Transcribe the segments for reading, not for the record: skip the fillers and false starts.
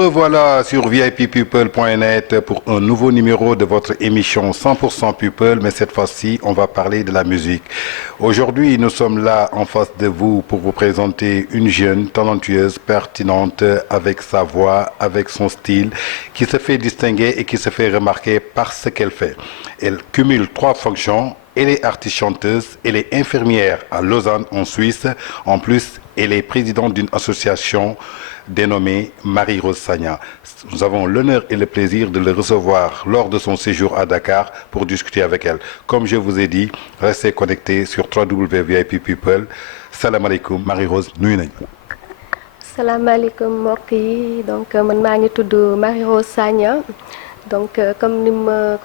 Revoilà sur VIPpeople.net pour un nouveau numéro de votre émission 100% People, mais cette fois-ci, on va parler de la musique. Aujourd'hui, nous sommes là en face de vous pour vous présenter une jeune, talentueuse, pertinente, avec sa voix, avec son style, qui se fait distinguer et qui se fait remarquer par ce qu'elle fait. Elle cumule 3 fonctions. Elle est artiste-chanteuse, elle est infirmière à Lausanne, en Suisse. En plus, elle est présidente d'une association dénommée Marie-Rose Sagna. Nous avons l'honneur et le plaisir de le recevoir lors de son séjour à Dakar pour discuter avec elle. Comme je vous ai dit, restez connectés sur www.VIP People. Salam alaikum, Marie-Rose, nuyu nañ. Salam alaikum mbokk yi, donc man maa ngi tudd Marie-Rose Sagna. Donc, comme nous me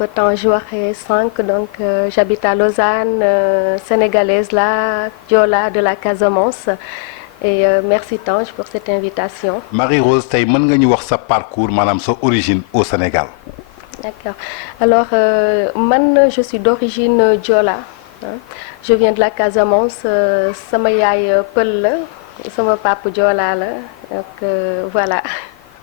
donc j'habite à Lausanne, sénégalaise là, Diola de la Casamance. Et merci Tange pour cette invitation. Marie-Rose, tu peux nous dire sa parcours, madame, son origine au Sénégal? D'accord. Alors, moi, je suis d'origine Diola. Hein. Je viens de la Casamance. Sama yaay Peul la, sama papa Diola la. Donc, voilà.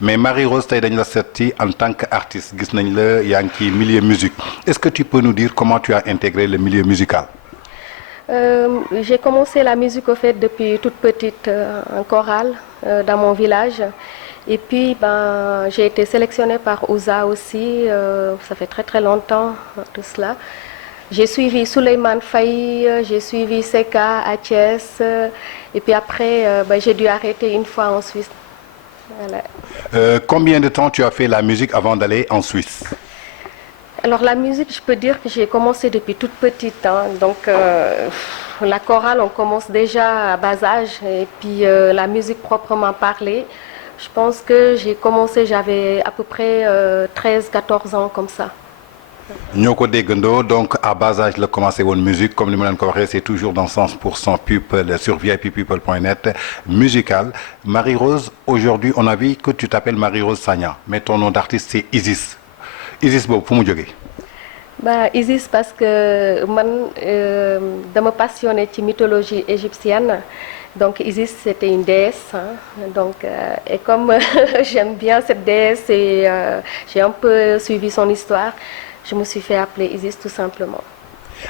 Mais Marie-Rose, tu es en tant qu'artiste, gis nañ la yaa ngi ci milieu musique. Est-ce que tu peux nous dire comment tu as intégré le milieu musical? J'ai commencé la musique au fait depuis toute petite en chorale dans mon village. Et puis ben, j'ai été sélectionnée par Ouza aussi, ça fait très longtemps tout cela. J'ai suivi Souleymane Faye, j'ai suivi Seka à Thiès, et puis après ben, j'ai dû arrêter une fois en Suisse. Voilà. Combien de temps tu as fait la musique avant d'aller en Suisse? Alors la musique, je peux dire que j'ai commencé depuis toute petite. Hein. Donc la chorale, on commence déjà à bas âge. Et puis la musique proprement parlée, je pense que j'ai commencé, j'avais à peu près 13-14 ans comme ça. Donc à bas âge, le commencé votre musique, comme nous l'avons dit, c'est toujours dans 100% People sur VIPpeople.net, musical. Marie-Rose, aujourd'hui, on a vu que tu t'appelles Marie-Rose Sagna, mais ton nom d'artiste c'est Isis. Isis, bon, pour moi, bah, Isis parce que moi, je me passionnais de mythologie égyptienne. Donc Isis c'était une déesse, hein. Donc, et comme j'aime bien cette déesse et j'ai un peu suivi son histoire, je me suis fait appeler Isis tout simplement.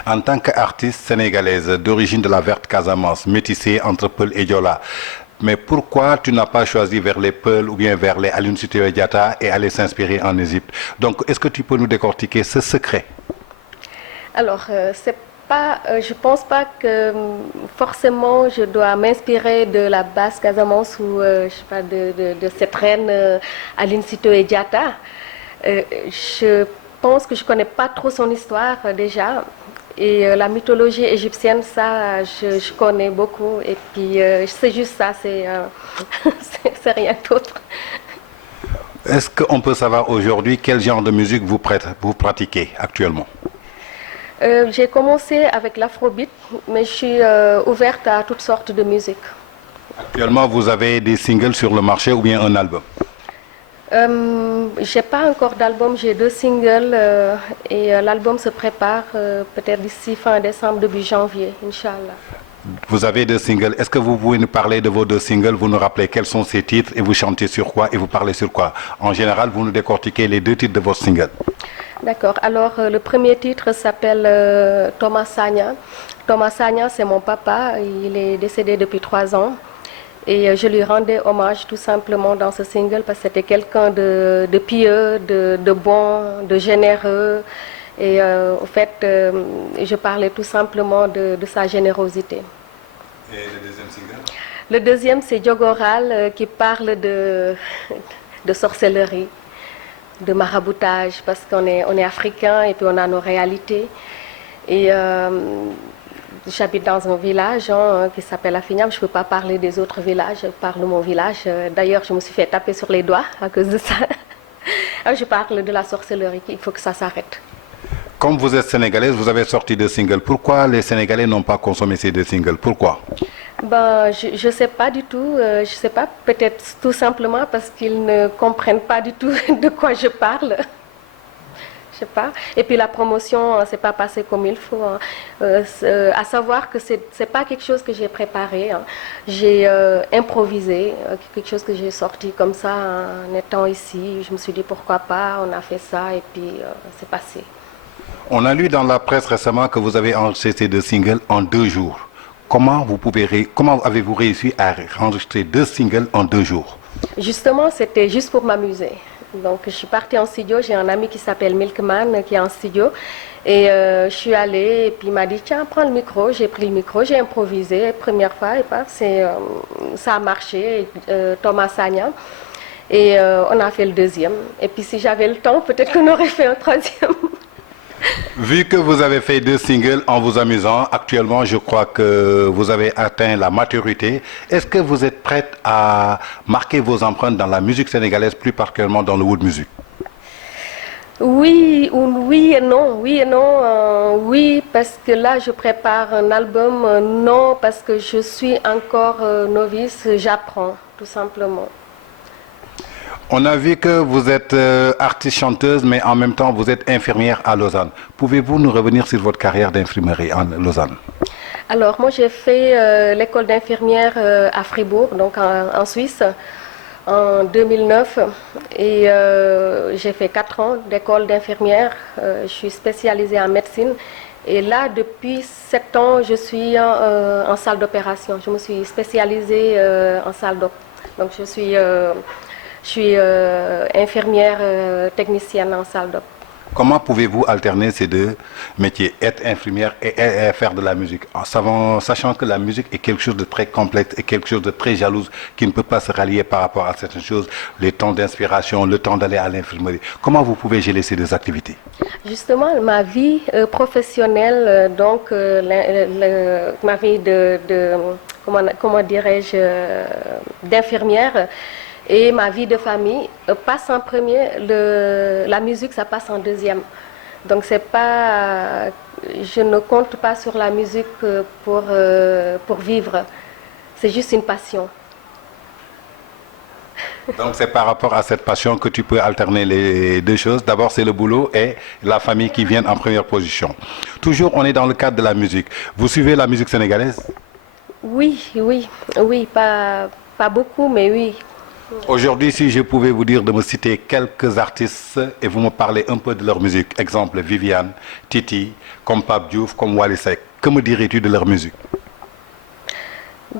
En tant qu'artiste sénégalaise d'origine de la verte Casamance, métissée entre Peul et Diola, mais pourquoi tu n'as pas choisi vers les Peul ou bien vers les Aline Sitoé Diatta et aller s'inspirer en Égypte? Donc est-ce que tu peux nous décortiquer ce secret? Alors c'est pas, je pense pas que forcément je dois m'inspirer de la basse Casamance ou je sais pas de cette reine Aline Sitoé Diatta. Je pense que je connais pas trop son histoire déjà. Et la mythologie égyptienne, ça, je connais beaucoup. Et puis, c'est juste ça, c'est rien d'autre. Est-ce qu'on peut savoir aujourd'hui quel genre de musique vous pratiquez actuellement? J'ai commencé avec l'afrobeat, mais je suis ouverte à toutes sortes de musique. Actuellement, vous avez des singles sur le marché ou bien un album? J'ai pas encore d'album, j'ai 2 singles et l'album se prépare peut-être d'ici fin décembre, début janvier, Inch'Allah. Vous avez 2 singles. Est-ce que vous pouvez nous parler de vos 2 singles? Vous nous rappelez quels sont ces titres et vous chantez sur quoi et vous parlez sur quoi? En général, vous nous décortiquez les 2 titres de vos singles. D'accord. Alors, le premier titre s'appelle Thomas Sagna. Thomas Sagna, c'est mon papa. Il est décédé depuis 3 ans. Et je lui rendais hommage tout simplement dans ce single parce que c'était quelqu'un de pieux, de bon, de généreux. Et au fait, je parlais tout simplement de sa générosité. Et le deuxième single? Le deuxième, c'est Diogoral qui parle de sorcellerie, de maraboutage, parce qu'on est africain et puis on a nos réalités. Et j'habite dans un village qui s'appelle Afignam. Je ne peux pas parler des autres villages, je parle de mon village. D'ailleurs, je me suis fait taper sur les doigts à cause de ça. Je parle de la sorcellerie, il faut que ça s'arrête. Comme vous êtes sénégalaise, vous avez sorti 2 singles. Pourquoi les Sénégalais n'ont pas consommé ces 2 singles? Pourquoi? Ben, je ne sais pas du tout. Je ne sais pas, peut-être tout simplement parce qu'ils ne comprennent pas du tout de quoi je parle. je sais pas. Et puis la promotion, c'est pas passé comme il faut, hein. À savoir que c'est pas quelque chose que j'ai préparé, hein. J'ai improvisé, quelque chose que j'ai sorti comme ça en étant ici. Je me suis dit pourquoi pas, on a fait ça et puis c'est passé. On a lu dans la presse récemment que vous avez enregistré ces 2 singles en 2 jours. Comment avez-vous réussi à enregistrer 2 singles en 2 jours? Justement, c'était juste pour m'amuser. Donc, je suis partie en studio. J'ai un ami qui s'appelle Milkman qui est en studio. Et je suis allée et puis il m'a dit, tiens, prends le micro. J'ai pris le micro, j'ai improvisé. Première fois, et paf, ça a marché. Thomas Sagna. Et on a fait le deuxième. Et puis si j'avais le temps, peut-être qu'on aurait fait un troisième. Vu que vous avez fait 2 singles en vous amusant, actuellement je crois que vous avez atteint la maturité. Est-ce que vous êtes prête à marquer vos empreintes dans la musique sénégalaise, plus particulièrement dans le wood music? Oui, oui et non, oui et non. Oui, parce que là, je prépare un album. Non, parce que je suis encore novice, j'apprends, tout simplement. On a vu que vous êtes artiste chanteuse, mais en même temps vous êtes infirmière à Lausanne. Pouvez-vous nous revenir sur votre carrière d'infirmerie en Lausanne? Alors, moi, j'ai fait l'école d'infirmière à Fribourg, donc en Suisse, en 2009. Et j'ai fait 4 ans d'école d'infirmière. Je suis spécialisée en médecine. Et là, depuis 7 ans, je suis en salle d'opération. Je me suis spécialisée en salle d'op. Donc, je suis infirmière technicienne en salle d'op. Comment pouvez-vous alterner ces 2 métiers, être infirmière et faire de la musique, sachant que la musique est quelque chose de très complexe et quelque chose de très jalouse qui ne peut pas se rallier par rapport à certaines choses, les temps d'inspiration, le temps d'aller à l'infirmerie. Comment vous pouvez gérer ces 2 activités? Justement, ma vie professionnelle, donc ma vie comment dirais-je, d'infirmière, et ma vie de famille passe en premier, la musique ça passe en deuxième. Donc c'est pas, je ne compte pas sur la musique pour vivre, c'est juste une passion. Donc c'est par rapport à cette passion que tu peux alterner les 2 choses. D'abord c'est le boulot et la famille qui viennent en première position. Toujours on est dans le cadre de la musique. Vous suivez la musique sénégalaise? Oui, oui, oui, pas beaucoup, mais oui. Aujourd'hui, si je pouvais vous dire de me citer quelques artistes et vous me parlez un peu de leur musique, exemple Viviane, Titi, comme Pape Diouf, comme Wally Seck, que me dirais-tu de leur musique?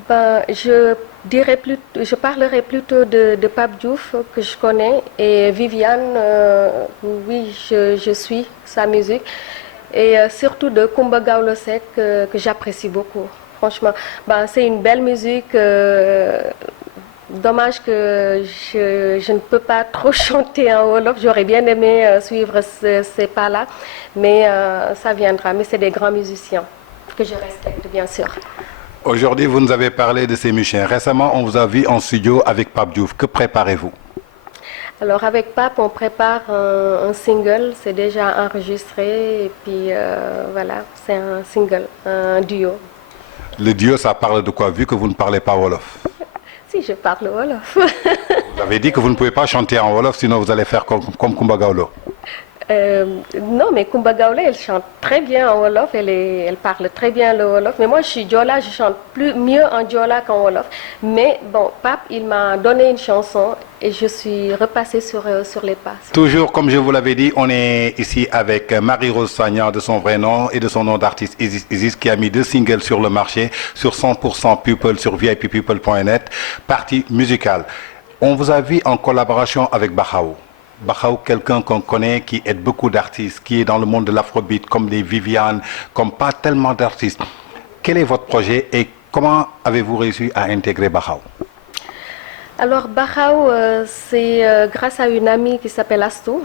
Ben, je parlerai plutôt de Pape Diouf que je connais, et Viviane, oui, je suis sa musique, et surtout de Kumba Gawlo Seck que j'apprécie beaucoup. Franchement, ben, c'est une belle musique. Dommage que je ne peux pas trop chanter en Wolof. J'aurais bien aimé suivre ces pas-là, mais ça viendra. Mais c'est des grands musiciens que je respecte, bien sûr. Aujourd'hui, vous nous avez parlé de ces musiciens. Récemment, on vous a vu en studio avec Pape Diouf. Que préparez-vous? Alors avec Pape, on prépare un single. C'est déjà enregistré et puis voilà, c'est un single, un duo. Le duo, ça parle de quoi, vu que vous ne parlez pas Wolof? Si, je parle Wolof. Vous avez dit que vous ne pouvez pas chanter en Wolof, sinon vous allez faire comme Kumba Gawlo. Non, mais Kumba Gawlo, elle chante très bien en Wolof, elle parle très bien le Wolof. Mais moi, je suis Diola, je chante mieux en Diola qu'en Wolof. Mais bon, Pape, il m'a donné une chanson et je suis repassée sur les pas. Toujours, comme je vous l'avais dit, on est ici avec Marie-Rose Sagna, de son vrai nom et de son nom d'artiste Isis, qui a mis 2 singles sur le marché, sur 100% People, sur vippeople.net, partie musicale. On vous a vu en collaboration avec Bahao. Bahao, quelqu'un qu'on connaît, qui aide beaucoup d'artistes, qui est dans le monde de l'afrobeat, comme des Viviane, comme pas tellement d'artistes. Quel est votre projet et comment avez-vous réussi à intégrer Bahao? Alors Bahao, c'est grâce à une amie qui s'appelle Astou.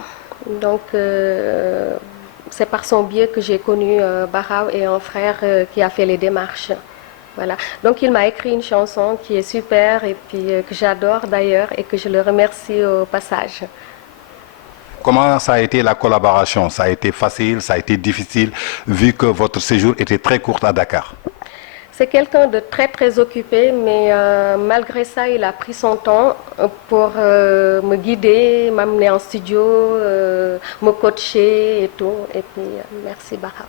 Donc c'est par son biais que j'ai connu Bahao et un frère qui a fait les démarches. Voilà. Donc il m'a écrit une chanson qui est super et puis que j'adore d'ailleurs et que je le remercie au passage. Comment ça a été la collaboration? Ça a été facile, ça a été difficile, vu que votre séjour était très court à Dakar? C'est quelqu'un de très très occupé, mais malgré ça, il a pris son temps pour me guider, m'amener en studio, me coacher et tout. Et puis, merci Bara.